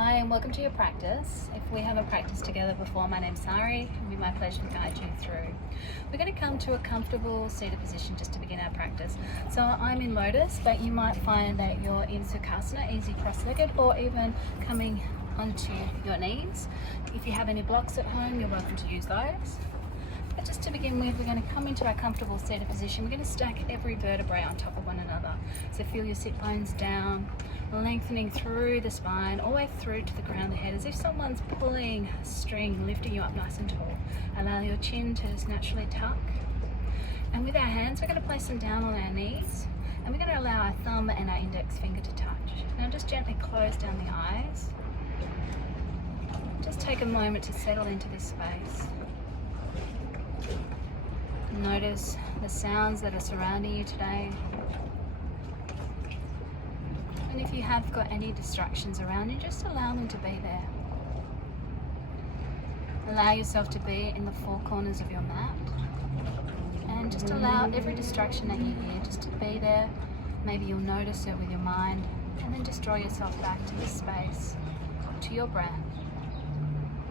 Hi and welcome to your practice. If we haven't practiced together before, my name's Sary. It'll be my pleasure to guide you through. We're going to come to a comfortable seated position just to begin our practice. So I'm in lotus, but you might find that you're in Sukhasana, easy cross-legged, or even coming onto your knees. If you have any blocks at home, you're welcome to use those. But just to begin with, we're going to come into our comfortable seated position. We're going to stack every vertebrae on top of one another. So feel your sit bones down, lengthening through the spine, all the way through to the crown of the head, as if someone's pulling a string, lifting you up nice and tall. Allow your chin to just naturally tuck. And with our hands, we're going to place them down on our knees, and we're going to allow our thumb and our index finger to touch. Now just gently close down the eyes. Just take a moment to settle into this space. Notice the sounds that are surrounding you today. And if you have got any distractions around you, just allow them to be there. Allow yourself to be in the four corners of your mat. And just allow every distraction that you hear just to be there. Maybe you'll notice it with your mind. And then just draw yourself back to this space, to your breath.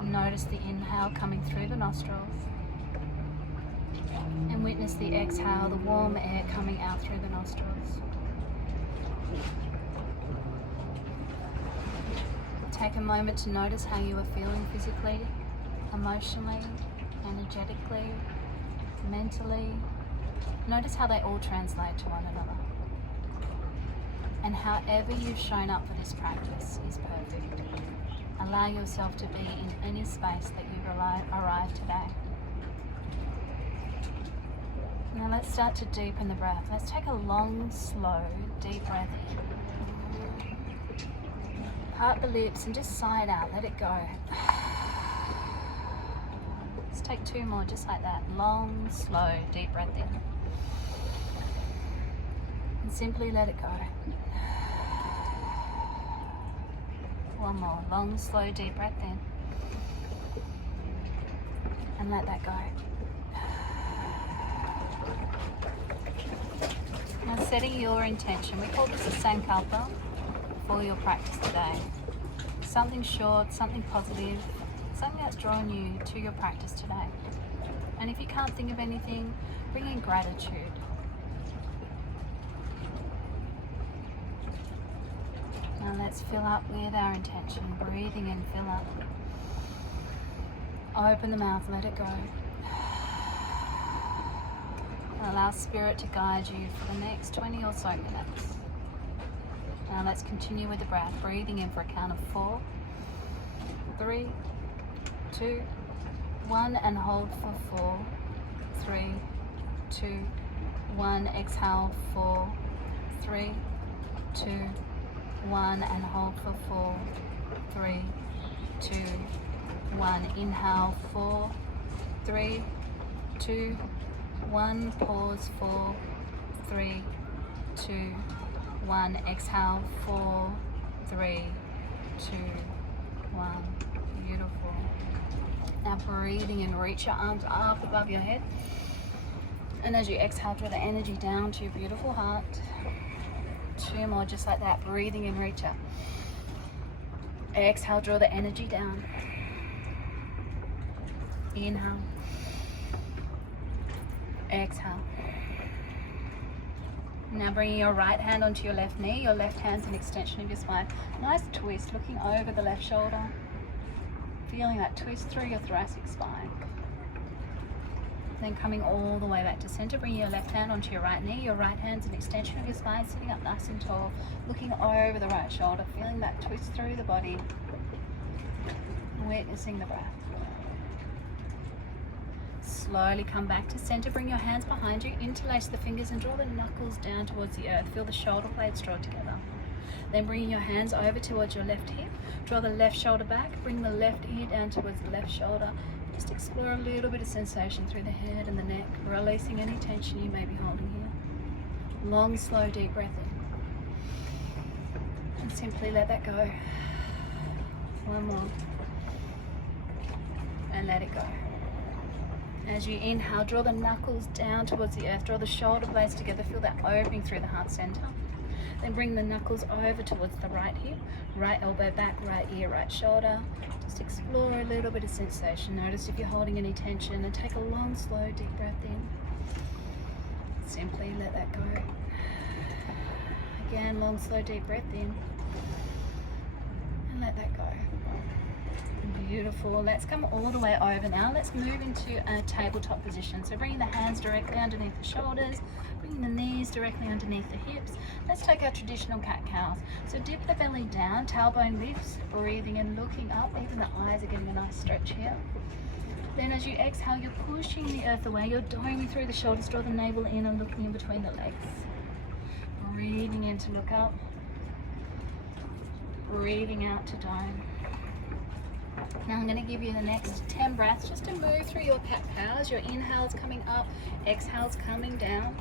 Notice the inhale coming through the nostrils. And witness the exhale, the warm air coming out through the nostrils. Take a moment to notice how you are feeling physically, emotionally, energetically, mentally. Notice how they all translate to one another. And however you've shown up for this practice is perfect. Allow yourself to be in any space that you've arrived today. Now let's start to deepen the breath. Let's take a long, slow, deep breath in. Part the lips and just sigh it out. Let it go. Let's take two more, just like that. Long, slow, deep breath in. And simply let it go. One more. Long, slow, deep breath in. And let that go. Now setting your intention, we call this a sankalpa for your practice today. Something short, something positive, something that's drawn you to your practice today. And if you can't think of anything, bring in gratitude. Now let's fill up with our intention, breathing in, fill up. Open the mouth, let it go. Allow spirit to guide you for the next 20 or so minutes. Now let's continue with the breath, breathing in for a count of 4, 3, 2, 1, and hold for 4, 3, 2, 1. Exhale, 4, 3, 2, 1, and hold for 4, 3, 2, 1. Inhale, 4, 3, 2, 1, pause, 4, 3, 2, 1. Exhale, 4, 3, 2, 1. Beautiful. Now breathing in, reach your arms up above your head. And as you exhale, draw the energy down to your beautiful heart. 2 more, just like that. Breathing in, reach up. Exhale, draw the energy down. Inhale. Exhale. Now bringing your right hand onto your left knee. Your left hand's an extension of your spine. Nice twist, looking over the left shoulder. Feeling that twist through your thoracic spine. Then coming all the way back to center, bringing your left hand onto your right knee. Your right hand's an extension of your spine, sitting up nice and tall, looking over the right shoulder, feeling that twist through the body, witnessing the breath. Slowly come back to center, bring your hands behind you, interlace the fingers and draw the knuckles down towards the earth. Feel the shoulder blades draw together. Then bringing your hands over towards your left hip, draw the left shoulder back, bring the left ear down towards the left shoulder. Just explore a little bit of sensation through the head and the neck, releasing any tension you may be holding here. Long, slow, deep breath in. And simply let that go. One more. And let it go. As you inhale, draw the knuckles down towards the earth, draw the shoulder blades together, feel that opening through the heart center. Then bring the knuckles over towards the right hip, right elbow back, right ear, right shoulder. Just explore a little bit of sensation. Notice if you're holding any tension, and take a long, slow, deep breath in. Simply let that go. Again, long, slow, deep breath in. And let that go. Beautiful. Let's come all the way over now. Let's move into a tabletop position. So bringing the hands directly underneath the shoulders, bringing the knees directly underneath the hips. Let's take our traditional cat-cows. So dip the belly down, tailbone lifts, breathing and looking up. Even the eyes are getting a nice stretch here. Then as you exhale, you're pushing the earth away. You're doming through the shoulders, draw the navel in and looking in between the legs. Breathing in to look up. Breathing out to dome. Now I'm going to give you the next 10 breaths just to move through your cat-cows. Your inhale's coming up, exhale's coming down.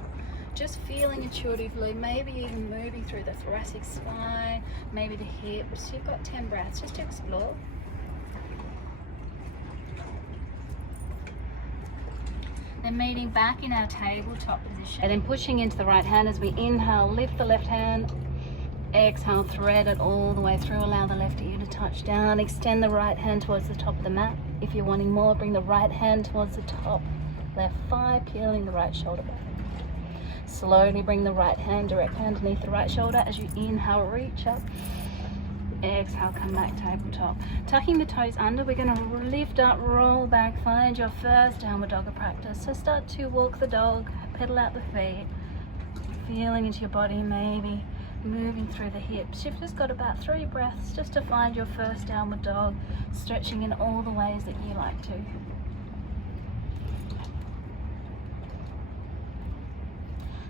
Just feeling intuitively, maybe even moving through the thoracic spine, maybe the hips. You've got 10 breaths just to explore. Then meeting back in our tabletop position. And then pushing into the right hand as we inhale, lift the left hand. Exhale, thread it all the way through. Allow the left ear to touch down. Extend the right hand towards the top of the mat. If you're wanting more, bring the right hand towards the top. Left thigh, peeling the right shoulder back. Slowly bring the right hand directly underneath the right shoulder. As you inhale, reach up. Exhale, come back tabletop. Tucking the toes under, we're going to lift up, roll back, find your first downward dog of practice. So start to walk the dog, pedal out the feet, feeling into your body, maybe moving through the hips. You've just got about 3 breaths just to find your first downward dog, stretching in all the ways that you like to.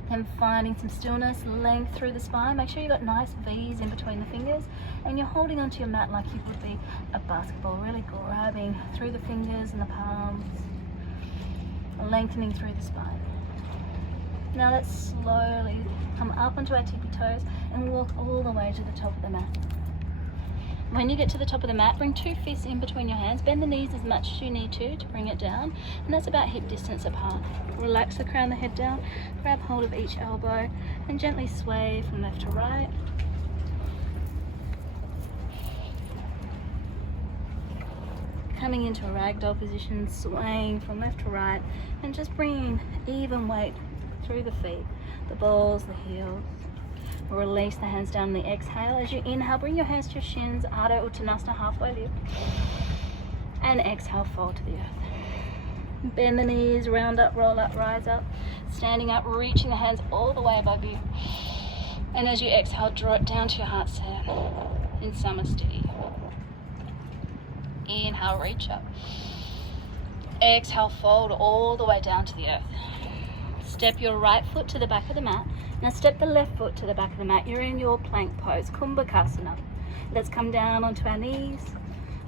Then finding some stillness, length through the spine. Make sure you've got nice V's in between the fingers and you're holding onto your mat like you would be a basketball, really grabbing through the fingers and the palms, lengthening through the spine. Now let's slowly come up onto our tippy toes and walk all the way to the top of the mat. When you get to the top of the mat, bring 2 fists in between your hands. Bend the knees as much as you need to bring it down. And that's about hip distance apart. Relax the crown of the head down. Grab hold of each elbow and gently sway from left to right. Coming into a ragdoll position, swaying from left to right. And just bringing even weight through the feet, the balls, the heels. Release the hands down on the exhale. As you inhale, bring your hands to your shins, Ardha Uttanasana, halfway lift. And exhale, fold to the earth. Bend the knees, round up, roll up, rise up. Standing up, reaching the hands all the way above you. And as you exhale, draw it down to your heart center in Samastiti. Inhale, reach up. Exhale, fold all the way down to the earth. Step your right foot to the back of the mat. Now step the left foot to the back of the mat. You're in your plank pose, Kumbhakasana. Let's come down onto our knees,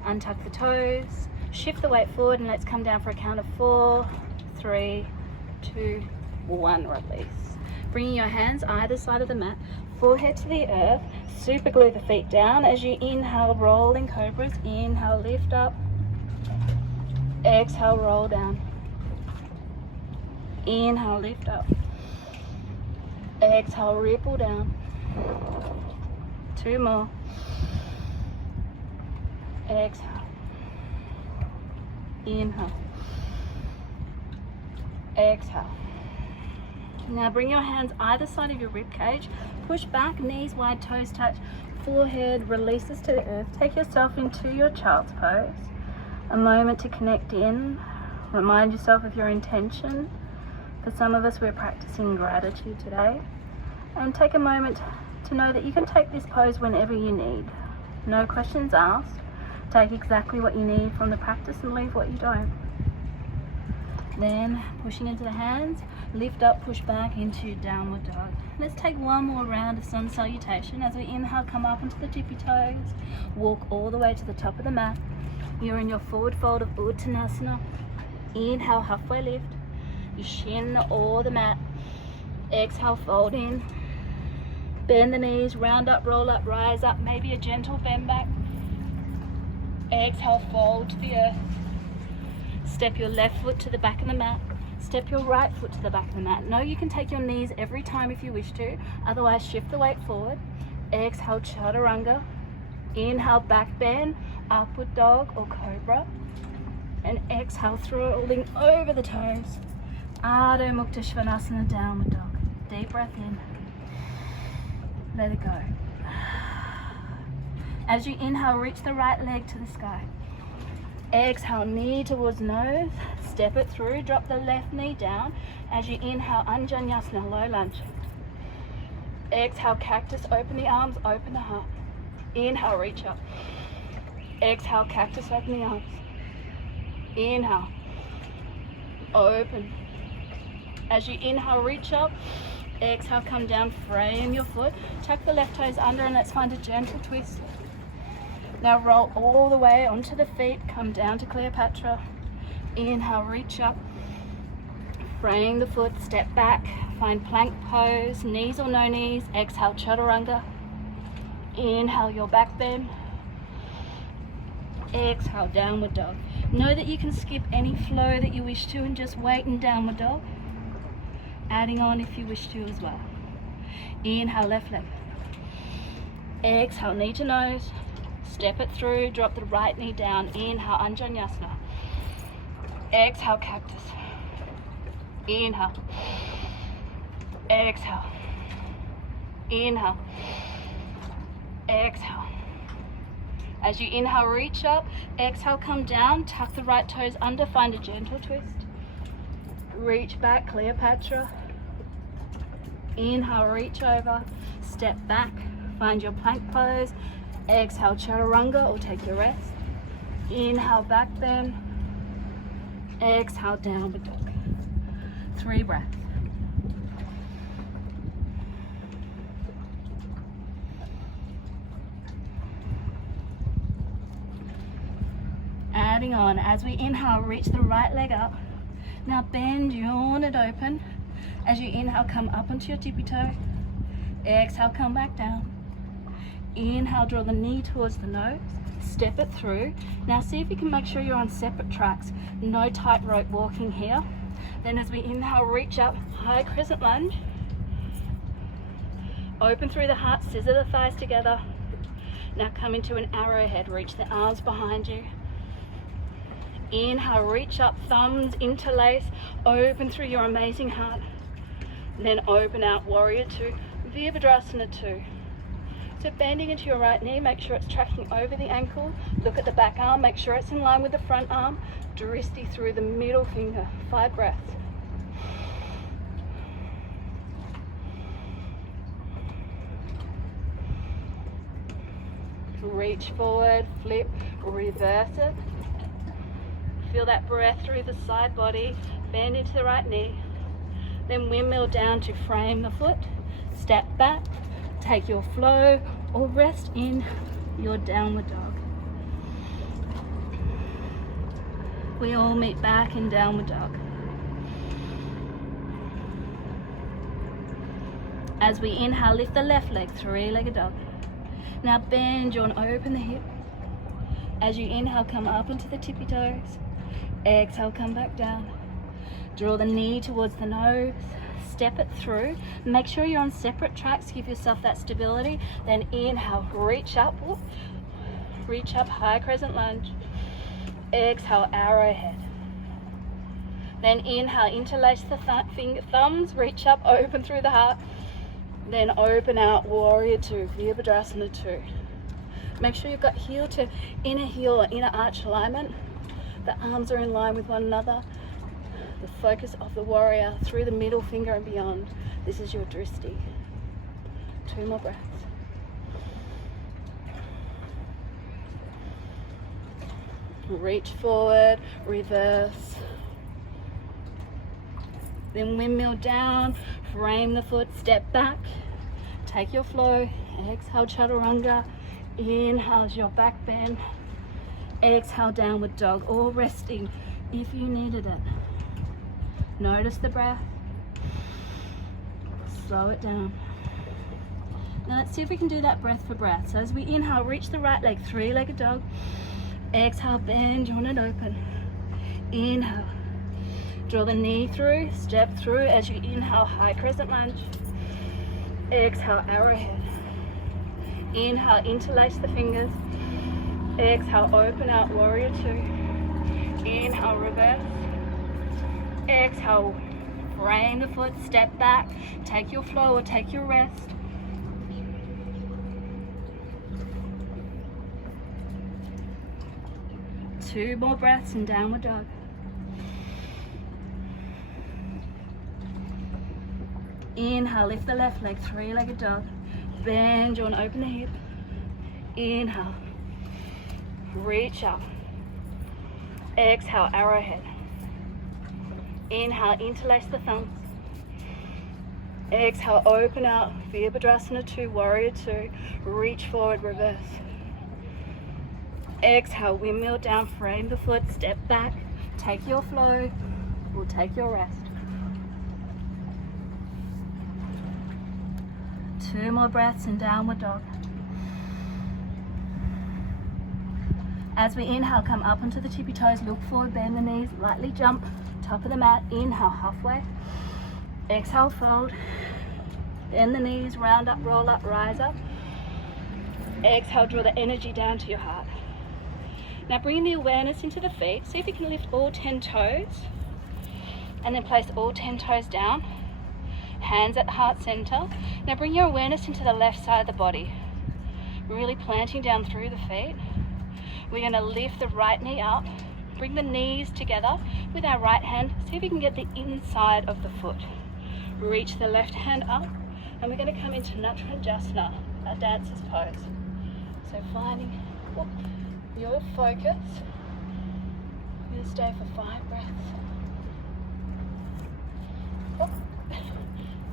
untuck the toes, shift the weight forward, and let's come down for a count of 4, 3, 2, 1, release. Bringing your hands either side of the mat, forehead to the earth, super glue the feet down. As you inhale, rolling cobras. Inhale, lift up. Exhale, roll down. Inhale, lift up. Exhale, ripple down. 2 more. Exhale. Inhale. Exhale. Now bring your hands either side of your rib cage. Push back, knees wide, toes touch. Forehead releases to the earth. Take yourself into your child's pose. A moment to connect in. Remind yourself of your intention. For some of us, we're practicing gratitude today. And take a moment to know that you can take this pose whenever you need. No questions asked. Take exactly what you need from the practice and leave what you don't. Then, pushing into the hands, lift up, push back into downward dog. Let's take one more round of sun salutation. As we inhale, come up into the tippy toes. Walk all the way to the top of the mat. You're in your forward fold of Uttanasana. Inhale, halfway lift. You shin or the mat. Exhale, fold in. Bend the knees, round up, roll up, rise up. Maybe a gentle bend back. Exhale, fold to the earth. Step your left foot to the back of the mat. Step your right foot to the back of the mat. No, you can take your knees every time if you wish to. Otherwise, shift the weight forward. Exhale, chaturanga. Inhale, back bend, upward dog or cobra. And exhale, rolling over the toes. Adho Mukha Svanasana, downward dog. Deep breath in. Let it go. As you inhale, reach the right leg to the sky. Exhale, knee towards nose. Step it through. Drop the left knee down. As you inhale, Anjaneyasana, low lunge. Exhale, cactus. Open the arms, open the heart. Inhale, reach up. Exhale, cactus. Open the arms. Inhale, open. As you inhale, reach up. Exhale, come down, frame your foot. Tuck the left toes under and let's find a gentle twist. Now roll all the way onto the feet. Come down to Cleopatra. Inhale, reach up. Frame the foot, step back. Find plank pose, knees or no knees. Exhale, chaturanga. Inhale, your back bend. Exhale, downward dog. Know that you can skip any flow that you wish to and just wait in downward dog. Adding on if you wish to as well. Inhale, left leg. Exhale, knee to nose. Step it through, drop the right knee down. Inhale, Anjaneyasana. Exhale, cactus. Inhale. Exhale. Inhale. Exhale. As you inhale, reach up. Exhale, come down. Tuck the right toes under. Find a gentle twist. Reach back, Cleopatra. Inhale, reach over. Step back. Find your plank pose. Exhale, chaturanga or take your rest. Inhale, back bend. Exhale, downward dog. 3 breaths. Adding on, as we inhale, reach the right leg up. Now bend, yawn it open. As you inhale, come up onto your tippy toe. Exhale, come back down. Inhale, draw the knee towards the nose. Step it through. Now see if you can make sure you're on separate tracks. No tightrope walking here. Then as we inhale, reach up, high crescent lunge. Open through the heart, scissor the thighs together. Now come into an arrowhead, reach the arms behind you. Inhale, reach up, thumbs interlace, open through your amazing heart. Then open out, warrior 2, Virabhadrasana 2. So bending into your right knee, make sure it's tracking over the ankle. Look at the back arm, make sure it's in line with the front arm. Dristi through the middle finger, 5 breaths. Reach forward, flip, reverse it. Feel that breath through the side body, bend into the right knee. Then windmill down to frame the foot, step back, take your flow or rest in your downward dog. We all meet back in downward dog. As we inhale, lift the left leg, 3-legged dog. Now bend, yawn, open the hip. As you inhale, come up onto the tippy toes. Exhale, come back down. Draw the knee towards the nose. Step it through. Make sure you're on separate tracks. Give yourself that stability. Then inhale, reach up. Whoop. Reach up, high crescent lunge. Exhale, arrowhead. Then inhale, interlace the thumbs. Reach up, open through the heart. Then open out, warrior 2, Virabhadrasana 2. Make sure you've got heel to inner heel or inner arch alignment. The arms are in line with one another. The focus of the warrior through the middle finger and beyond. This is your dristi. 2 more breaths. Reach forward, reverse. Then windmill down, frame the foot, step back. Take your flow. Exhale, chaturanga. Inhale as your back bend. Exhale, downward dog, or resting if you needed it. Notice the breath. Slow it down. Now let's see if we can do that breath for breath. So as we inhale, reach the right leg, 3-legged dog. Exhale, bend, yawn it open. Inhale. Draw the knee through, step through as you inhale, high crescent lunge. Exhale, arrowhead. Inhale, interlace the fingers. Exhale, open out, warrior two. Inhale, reverse. Exhale, frame the foot, step back. Take your flow or take your rest. Two more breaths in downward dog. Inhale, lift the left leg, three-legged dog. Bend your and open the hip. Inhale, reach up. Exhale, arrowhead. Inhale, interlace the thumbs. Exhale, open out, Virabhadrasana 2, warrior 2. Reach forward, reverse. Exhale, windmill down, frame the foot, step back. Take your flow, or take your rest. Two more breaths in downward dog. As we inhale, come up onto the tippy toes, look forward, bend the knees, lightly jump, top of the mat, inhale, halfway. Exhale, fold, bend the knees, round up, roll up, rise up. Exhale, draw the energy down to your heart. Now bring the awareness into the feet. See if you can lift all 10 toes and then place all 10 toes down. Hands at the heart center. Now bring your awareness into the left side of the body. Really planting down through the feet. We're going to lift the right knee up. Bring the knees together with our right hand. See if you can get the inside of the foot. Reach the left hand up. And we're going to come into Natranjasana, our dancer's pose. So finding your focus. I'm going to stay for 5 breaths.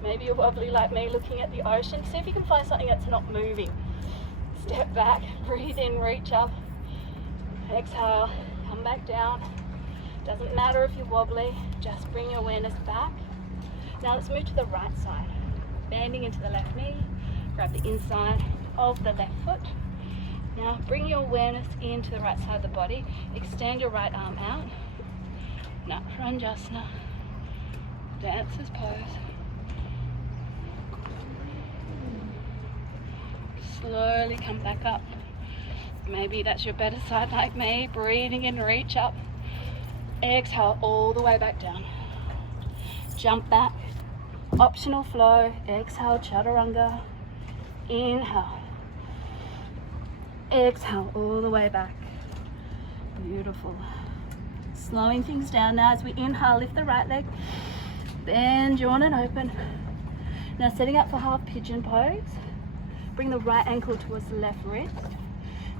Maybe you're wobbly like me, looking at the ocean. See if you can find something that's not moving. Step back, breathe in, reach up. Exhale, come back down. Doesn't matter if you're wobbly, just bring your awareness back. Now let's move to the right side. Bending into the left knee, grab the inside of the left foot. Now bring your awareness into the right side of the body. Extend your right arm out. Natranjasana, dancer's pose. Slowly come back up. Maybe that's your better side like me. Breathing in, reach up. Exhale all the way back down. Jump back. Optional flow. Exhale, chaturanga. Inhale. Exhale all the way back. Beautiful. Slowing things down now as we inhale, lift the right leg. Bend, yawn and open. Now setting up for half pigeon pose. Bring the right ankle towards the left wrist.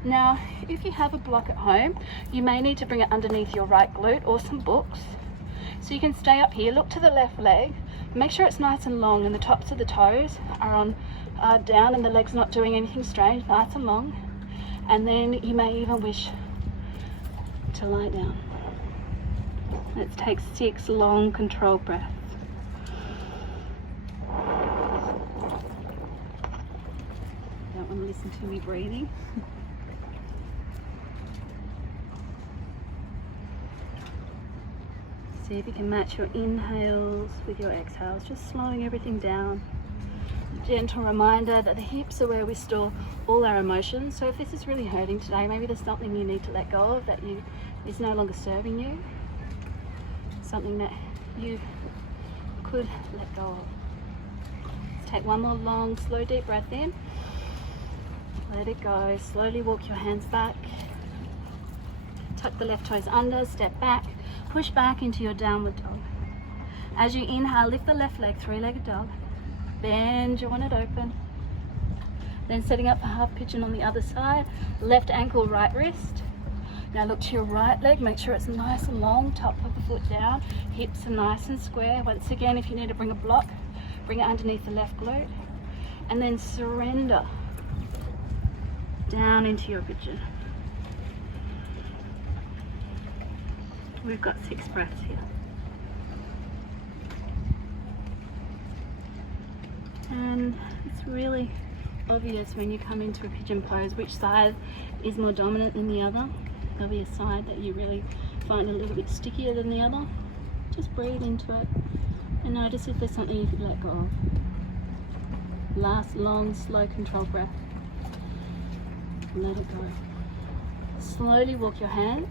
Now, if you have a block at home, you may need to bring it underneath your right glute or some books. So you can stay up here, look to the left leg, make sure it's nice and long and the tops of the toes are down and the leg's not doing anything strange, nice and long. And then you may even wish to lie down. Let's take 6 long controlled breaths. Don't want to listen to me breathing. See if you can match your inhales with your exhales, just slowing everything down. A gentle reminder that the hips are where we store all our emotions. So if this is really hurting today, maybe there's something you need to let go of that is no longer serving you. Something that you could let go of. Let's take one more long, slow, deep breath in. Let it go. Slowly walk your hands back. Tuck the left toes under, step back, push back into your downward dog. As you inhale, lift the left leg, three-legged dog. Bend, yawn it open. Then setting up for half pigeon on the other side. Left ankle, right wrist. Now look to your right leg, make sure it's nice and long, top of the foot down. Hips are nice and square. Once again, if you need to bring a block, bring it underneath the left glute. And then surrender down into your pigeon. We've got 6 breaths here. And it's really obvious when you come into a pigeon pose which side is more dominant than the other. There'll be a side that you really find a little bit stickier than the other. Just breathe into it and notice if there's something you could let go of. Last long, slow, controlled breath. Let it go. Slowly walk your hands.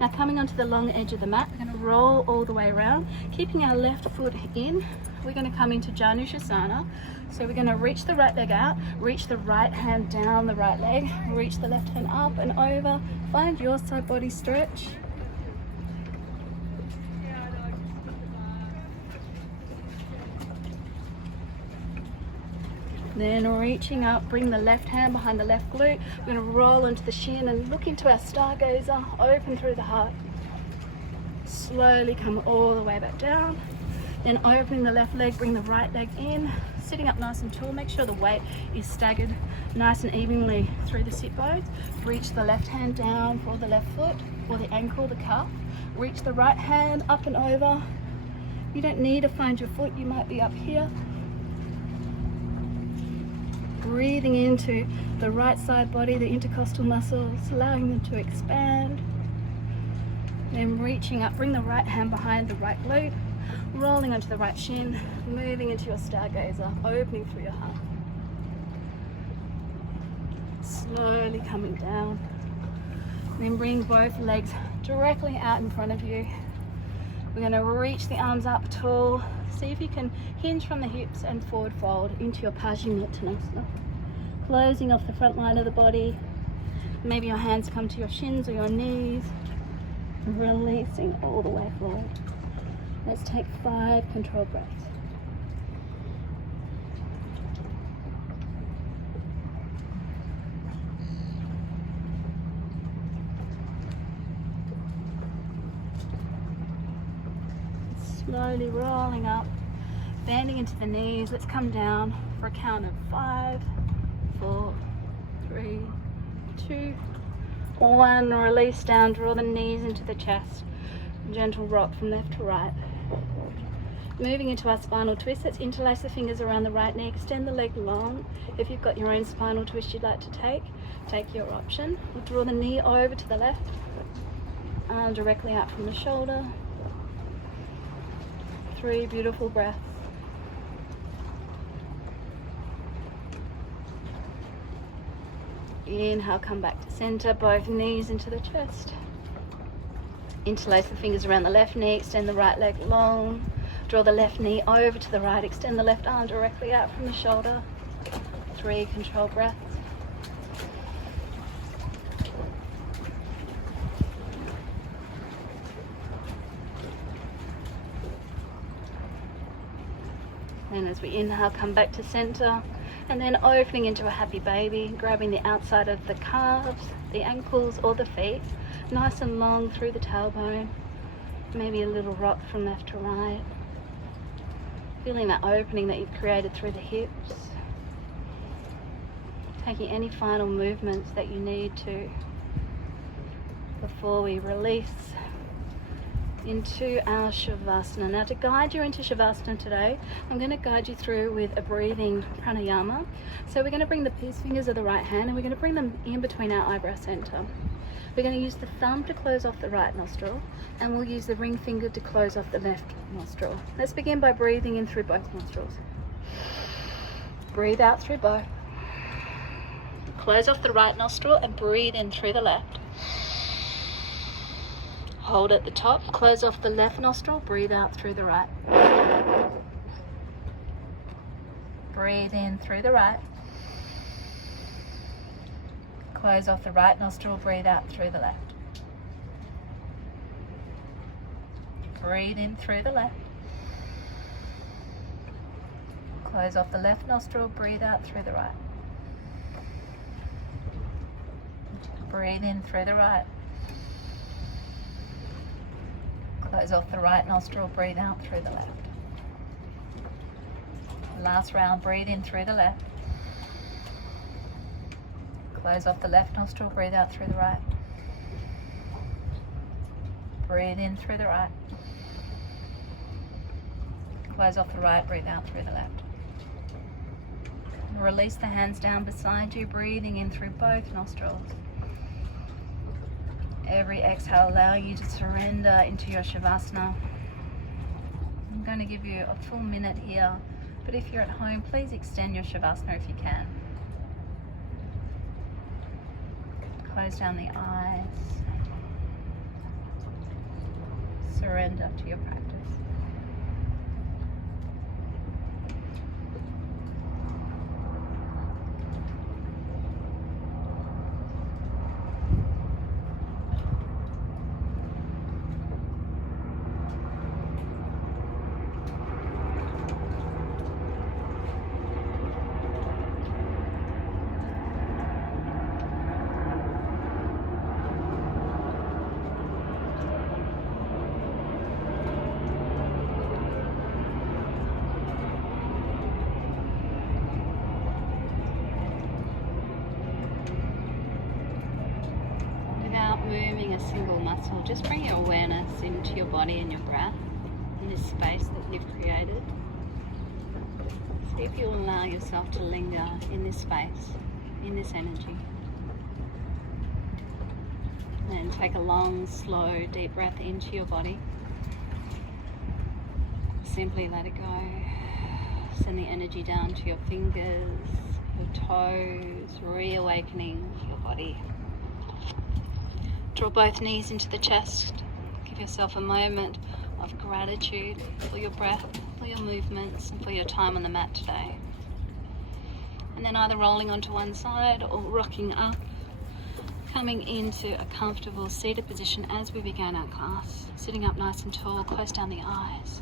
Now coming onto the long edge of the mat, we're going to roll all the way around, keeping our left foot in. We're going to come into Janushasana. So we're going to reach the right leg out, reach the right hand down the right leg, reach the left hand up and over. Find your side body stretch. Then reaching up, bring the left hand behind the left glute. We're going to roll into the shin and look into our stargazer, open through the heart. Slowly come all the way back down. Then opening the left leg, bring the right leg in. Sitting up nice and tall, make sure the weight is staggered nice and evenly through the sit bones. Reach the left hand down for the left foot or the ankle, the calf. Reach the right hand up and over. You don't need to find your foot, you might be up here. Breathing into the right side body, the intercostal muscles, allowing them to expand. Then reaching up, bring the right hand behind the right glute, rolling onto the right shin, moving into your stargazer, opening through your heart. Slowly coming down. Then bring both legs directly out in front of you. We're going to reach the arms up tall. See if you can hinge from the hips and forward fold into your Paschimottanasana. Closing off the front line of the body. Maybe your hands come to your shins or your knees. Releasing all the way forward. Let's take 5 controlled breaths. Slowly rolling up, bending into the knees. Let's come down for a count of 5, 4, 3, 2, 1. Release down, draw the knees into the chest. Gentle rock from left to right. Moving into our spinal twist. Let's interlace the fingers around the right knee, extend the leg long. If you've got your own spinal twist you'd like to take your option. We'll draw the knee over to the left, arm directly out from the shoulder. 3 beautiful breaths. Inhale, come back to center, both knees into the chest. Interlace the fingers around the left knee, extend the right leg long. Draw the left knee over to the right, extend the left arm directly out from the shoulder. 3 controlled breaths. And as we inhale, come back to center, and then opening into a happy baby, grabbing the outside of the calves, the ankles or the feet, nice and long through the tailbone, maybe a little rock from left to right. Feeling that opening that you've created through the hips. Taking any final movements that you need to before we release into our Shavasana. Now to guide you into Shavasana today, I'm going to guide you through with a breathing pranayama. So we're going to bring the peace fingers of the right hand and we're going to bring them in between our eyebrow center. We're going to use the thumb to close off the right nostril and we'll use the ring finger to close off the left nostril. Let's begin by breathing in through both nostrils. Breathe out through both. Close off the right nostril and breathe in through the left. Hold at the top, close off the left nostril, breathe out through the right. Breathe in through the right. Close off the right nostril, breathe out through the left. Breathe in through the left. Close off the left nostril, breathe out through the right. Breathe in through the right. Close off the right nostril, breathe out through the left. Last round, breathe in through the left. Close off the left nostril, breathe out through the right. Breathe in through the right. Close off the right, breathe out through the left. Release the hands down beside you, breathing in through both nostrils. Every exhale, allow you to surrender into your Shavasana. I'm going to give you a full minute here, but if you're at home, please extend your Shavasana if you can. Close down the eyes. Surrender to your practice. Moving a single muscle, just bring your awareness into your body and your breath in this space that you've created. See if you'll allow yourself to linger in this space, in this energy. And take a long, slow, deep breath into your body. Simply let it go. Send the energy down to your fingers, your toes, reawakening your body. Draw both knees into the chest. Give yourself a moment of gratitude for your breath, for your movements, and for your time on the mat today. And then either rolling onto one side or rocking up, coming into a comfortable seated position as we began our class. Sitting up nice and tall, close down the eyes.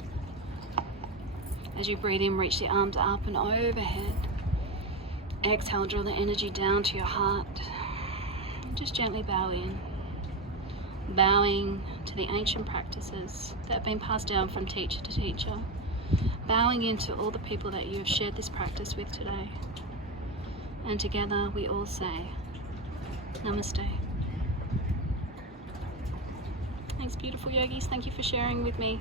As you breathe in, reach the arms up and overhead. Exhale, draw the energy down to your heart. And just gently bow in. Bowing to the ancient practices that have been passed down from teacher to teacher. Bowing into all the people that you have shared this practice with today. And together we all say, Namaste. Thanks, beautiful yogis. Thank you for sharing with me.